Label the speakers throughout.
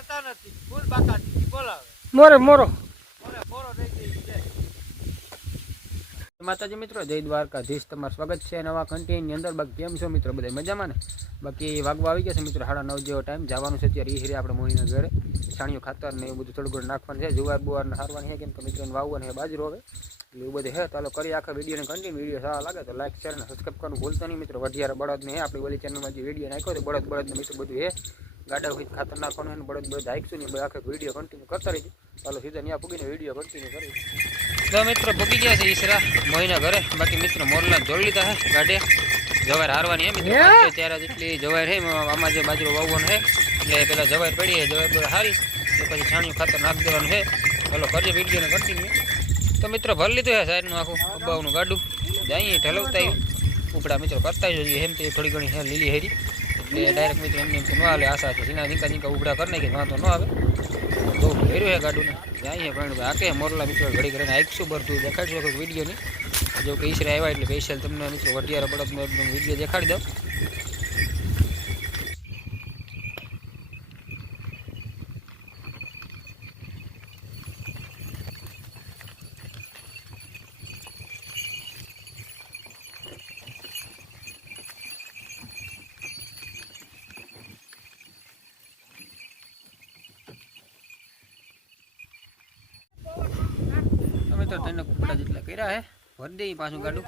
Speaker 1: હાથમાં રહેતા નથી. ફૂલ બાકાથી બોલાવે.
Speaker 2: મોરે મોરો.
Speaker 1: મોરે ફોરો દઈ દઈ છે
Speaker 2: માતાજી મિત્રો જય દ્વારકાધીશ. તમારું સ્વાગત છે નવા કન્ટેનની અંદર. બાકી કેમ છો મિત્રો? બધા મજામાં ને? બાકી વાગવા આવી ગયા છે મિત્રો સાડા નવ જેવો ટાઈમ જવાનું છે અત્યારે ઈ હિરે આપણે મોહીના ઘરે. છાણિયું ખાતર ને એવું બધું થોડું ઘણું નાખવાનું છે. જુવાર બુવાર ને હારવાની છે. કેમ કે મિત્રોને વાવવાનું છે બાજરો હવે. એટલે એવું બધું હે ચાલો કરી આખા વિડીયોને કન્ટિન્યુ વીડિયો સારા લાગે તો લાઈક શેર અને સબસ્ક્રાઈબ કરવાનું ભૂલતા નહીં મિત્રો. વઢિયાર બળદને હે આપણી ઓલી ચેનલમાં જે વીડિયો નાખ્યો તો બળદ બળદને મિત્રો બધું હે. ગાડા હોય ખાતર નાખવાનું એને બળદ બળદ હાઈકશું ને આખે આખા વીડિયો કન્ટિન્યુ કરતા રહીશું ચાલો સીધા ત્યાં પૂગીને વીડિયો કન્ટિન્યુ કરીશું તો મિત્રો પૂગી ગયા છે ઈસરા મહિના ઘરે. બાકી મિત્રો મોરલા જોડી લીધા હે ગાડે. જવાર હારવાની એમ. મિત્રો ત્યારે જેટલી જવાર છે આમાં જે બાજરો વાવવાનું છે એટલે પેલા જવાર પડી જવાર હારી તો પછી છાણિયું ખાતર નાખી દેવાનું છે. ચાલો કરજે વિડીયોને કન્ટિન્યુ તો મિત્રો ભરી લીધું છે સાઈડનું આખું અબ્બાવનું ગાડું. જઈએ ઠલવતા આવી ઉપડા મિત્રો કરતા જોઈએ એમ તો થોડી ઘણી હે લીલી હેરી. એટલે ડાયરેક્ટ મિત્રો એમને એમ તો ન આવે આશા તો સીના ઝીંકા ઝીંકા ઉપડા કરી નાખી, વાંધો ન આવે. બહુ ભર્યું હે ગાડું જઈએ પણ કે મોરલા મિત્રો ઘડી કરીને આઈકશું ભરતું દેખાડશું કોઈ વિડીયોની. જો કે ઈસરે આવ્યા એટલે સ્પેશિયલ તમને મિત્રો, વટિયારા બળદનો એકદમ વીડિયો દેખાડી દઉં. તો ત્રણ કુકડા જેટલા કર્યા હે, ભરી દઈએ પાછું ગાડું.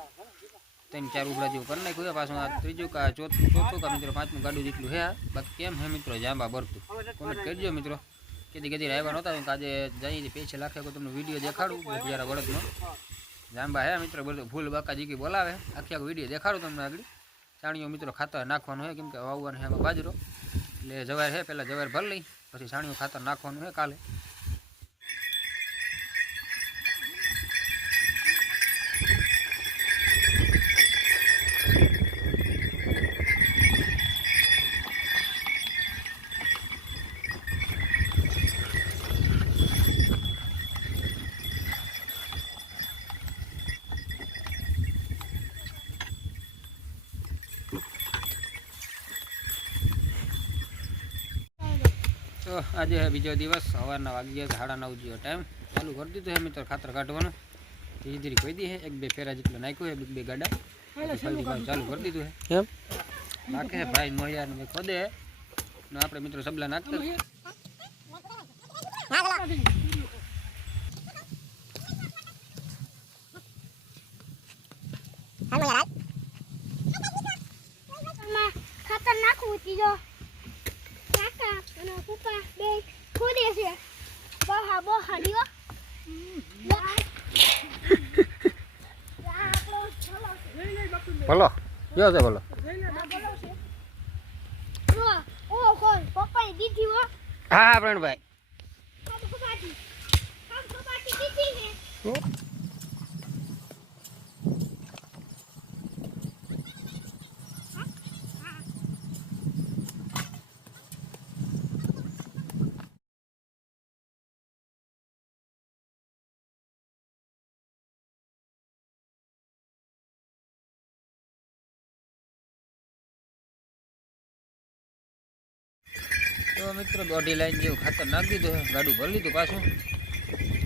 Speaker 2: ત્રણ ચાર ઉપડા જેવું કરી નાખ્યું હે, પાછું આ ત્રીજું કા ચોથું ચોથું કા મિત્રો, પાંચમું ગાડું જેટલું હે આ. બાકી કેમ હે મિત્રો, જાંબા ભરતું. કોમેન્ટ કરજો મિત્રો. કેદી કેદી આવ્યા નહોતા તો આજે જઈએ પૈસે લાખે કોઈ તમને વીડિયો દેખાડું જરા બળદનો જાંબા હે મિત્રો, બધું ફૂલ બાકા જીકી બોલાવે. આખી આખો વીડિયો દેખાડું તમને આગળ. સાણીઓ મિત્રો ખાતર નાખવાનું હે, કેમ કે વાવવાનું હે એમાં બાજરો. એટલે જવાર હે પહેલાં જવાર ભરી લઈ, પછી સાણીઓ ખાતર નાખવાનું હે કાલે. તો આજે બીજો દિવસ સવારના વાગ્યા ગયા છે સાડા નવ જેવો ટાઈમ ચાલુ કરી દીધું હે મિત્રો ખાતર કાઢવાનું. ધીરે ધીરે કહી દી હે એક બે ફેરા જેટલું નાખ્યું હે બે બે ગાડા. જલ્દી કામ ચાલુ કરી દીધું હે. એમ? બાકી હે ભાઈ મોહિયાર ને ખોદે હે ને આપણે મિત્રો સબલા નાખતા જ.
Speaker 3: આમાં ખાતર નાખવું ત્રીજો કાકા અને પપ્પા બે ખોદે છે લ્યો
Speaker 2: ભલો. જો છે ભલો.
Speaker 3: હા
Speaker 2: પ્રણભાઈ તો મિત્રો દોઢી લાઈન જેવું ખાતર નાખી દીધું ગાડું ભરી લીધું પાછું.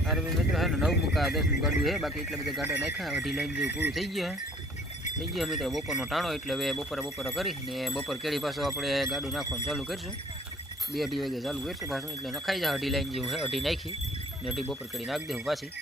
Speaker 2: અરે મિત્રો હે ને નવ મુકા દસનું ગાડું હે બાકી એટલા બધા ગાડા નાખ્યા. અઢી લાઈન જેવું પૂરું થઈ ગયું હે થઈ ગયો મિત્રો. બપોરનો ટાણો એટલે હવે બપોરે બપોરે કરી ને બપોર કેળી પાછું આપણે ગાડું નાખવાનું ચાલુ કરીશું. બે અઢી વાગે ચાલુ કરીશું પાછું. એટલે નખાઈ જાય અઢી લાઈન જેવું હે અઢી નાખી ને અઢી બપોર કેળી નાખી દઉં પાછી.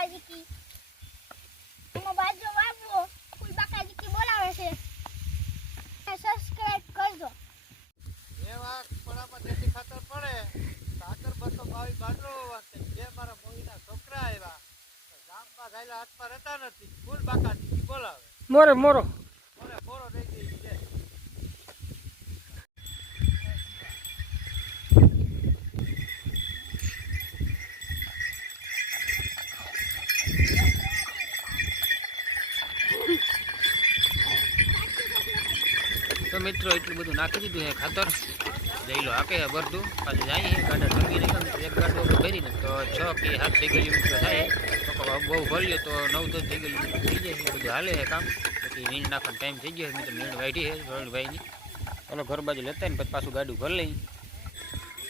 Speaker 3: બાકાજી કી અને બાજુ વાગવો ફૂલ બાકાજી કી બોલાવે છે. સબસ્ક્રાઇબ કરજો.
Speaker 1: એવા પડામાં જેથી ખાતર પડે ખાતર બસો બાવીસ બાજરો વાવવા જે મારા મોહીના છોકરા આવ્યા ગામમાં ગાયલા હાથમાં રહેતા નથી. ફૂલ બાકાથી બોલાવે.
Speaker 2: મોરે મોરો
Speaker 1: મોરે ફોરો દઈ દઈ છે
Speaker 2: મિત્રો, એટલું બધું નાખી દીધું છે ખાતર. જઈ લો હાકે બધું. પાછું જાય ગાડા ઠંગી નહીં એક ગાડો ભરીને તો છ કે સાત થઈ ગયેલી મિત્રો થાય. તો બહુ ભર્યો તો નવ, દસ થઈ ગયેલી થઈ જાય બધું હાલે છે કામ. પછી નીણ નાખવાનો ટાઈમ થઈ ગયો મિત્રો. નીણ વાઢી છે ભાઈની ચાલો, ઘર બાજુ લેતા ને પછી પાછું ગાડું ભરી લઈ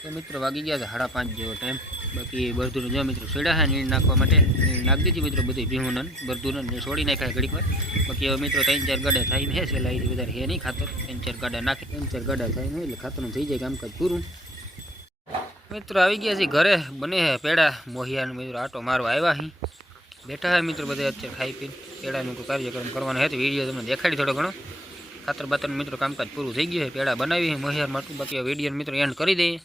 Speaker 2: તો મિત્રો વાગી ગયા હતા સાડા પાંચ જેવો ટાઈમ બાકી બરધુને જો મિત્રો સેડા હા નીણ નાખવા માટે, નીણ નાખી દીધી મિત્રો બધી ભીહું બરધુનને છોડી નાખાય ઘડીક વાર. બાકી હવે મિત્રો ત્રણ ચાર ગાડા થાય હે સેલા એ વધારે હે નહીં ખાતર. ત્રણ ચાર ગાડા નાખે, ત્રણ ચાર ગાડા થાય એટલે ખાતરનું થઈ જાય કામકાજ પૂરું. મિત્રો આવી ગયા છે ઘરે, બને હે પેડા, મોહિયાનું મિત્રો આટો મારવા આવ્યા અહીં બેઠા હે મિત્રો બધા અત્યારે ખાઈ પીને, પેડાનું કાર્યક્રમ કરવાનો હે તો વીડિયો તમને દેખાડી થોડો ઘણો. ખાતર બાતરનું મિત્રો કામકાજ પૂરું થઈ ગયું છે, પેડા બનાવી મોહિયાર માટું. બાકી વીડિયો મિત્રો એન્ડ કરી દઈએ.